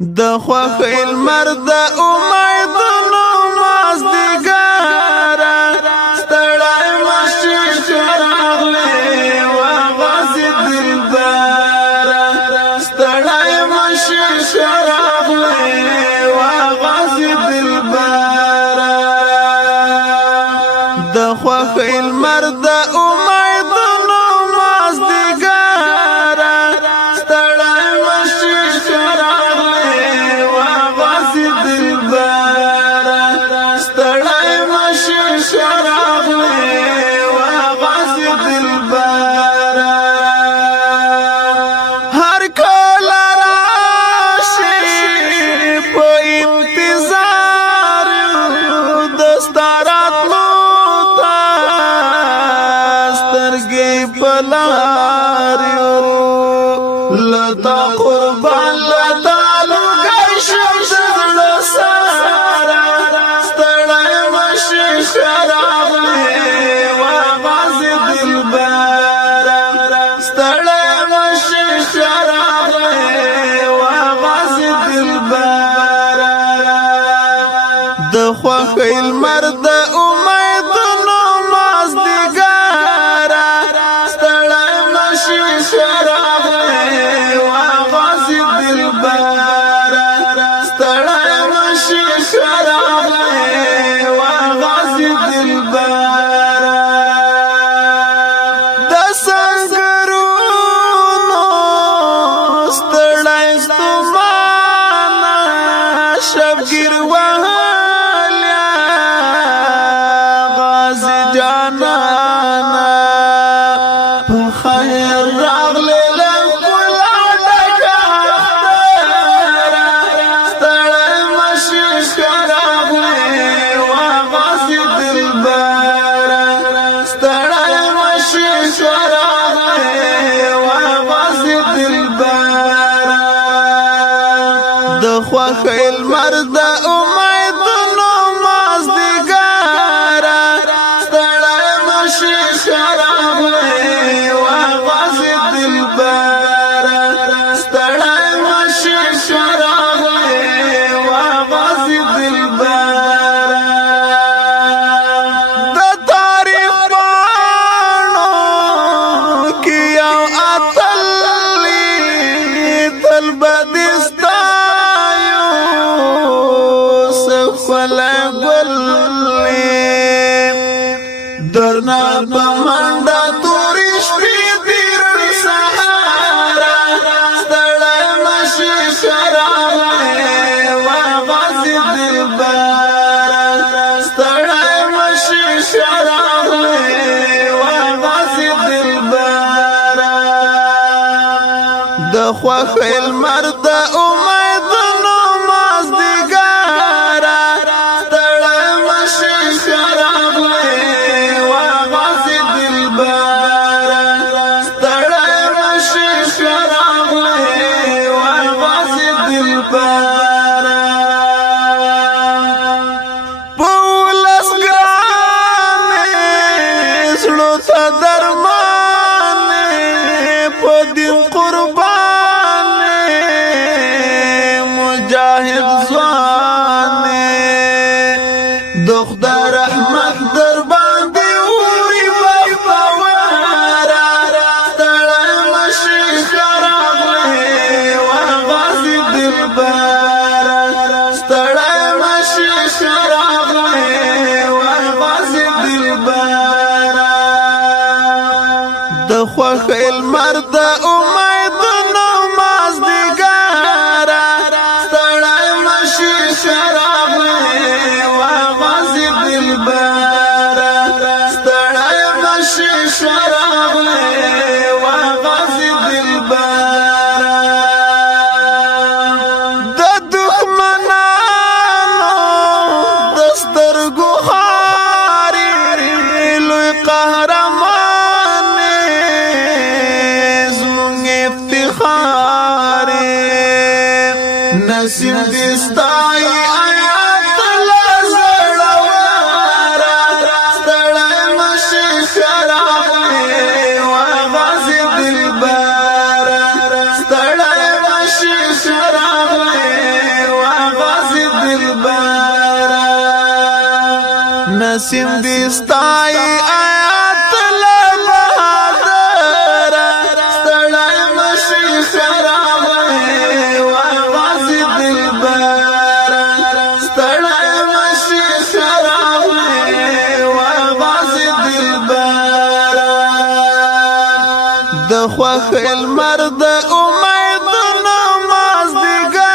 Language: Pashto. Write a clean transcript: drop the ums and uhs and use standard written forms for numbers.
د خوخی المرد امیدونو مازدیګاره ستړی مشي راغلی و غازي دلبره ستړی مشي راغلی و غازي دلبره د خوخی المرد امیدونو مازدیګاره ستړی مشي لتا قربان لتا لوګي شمشد سارا ستړی مشي راغلی و غازي دلبره ستړی مشي راغلی و غازي دلبره د خوخی المرد امیدونو مازدیګاره ستړی مشي شبگیر وحالیا غازی جانانا بخیر راغلی لکل عدکا ستړی مشي راغلی و غازی دلبره ستړی مشي راغلی و غازی دلبره د خوخی المرد امیدونو مازدیګاره ستړی مشي راغلی و غازي دلبره ستړی مشي راغلی و غازي دلبره د تاریخ پاڼو کې یو اتل تل بدستا درنا بماندا توري شپې دیر سهارا ستړی مشي راغلی و غازي دلبره ستړی مشي راغلی و غازي دلبره د خوخی المرد امیدونو مازدیګاره ستړی مشي پولس گرانه زړو ته درمانه په دین قربانه مجاهد ځوانه د خدای رحمت در باندې اوري بختوره ستړی مشي راغلی و غازي دلبره ستړی مشي د خوخی المرد امیدونو مازدیګاره ستړی مشي راغلی و غازي دلبره ستړی مشي راغلی و غازي دلبره د دښمنانو د سترګو خاري لوی قهرمان نسیم دستای آیات لزړواره ستړی مشي راغلی و غازي دلبره ستړی مشي راغلی نسیم دستای آیات لبهادر ستړی مشي خراب و غازی دلبر ستړی مشي خراب و غازی دلبر د خوخ المرد امید نماز دیګر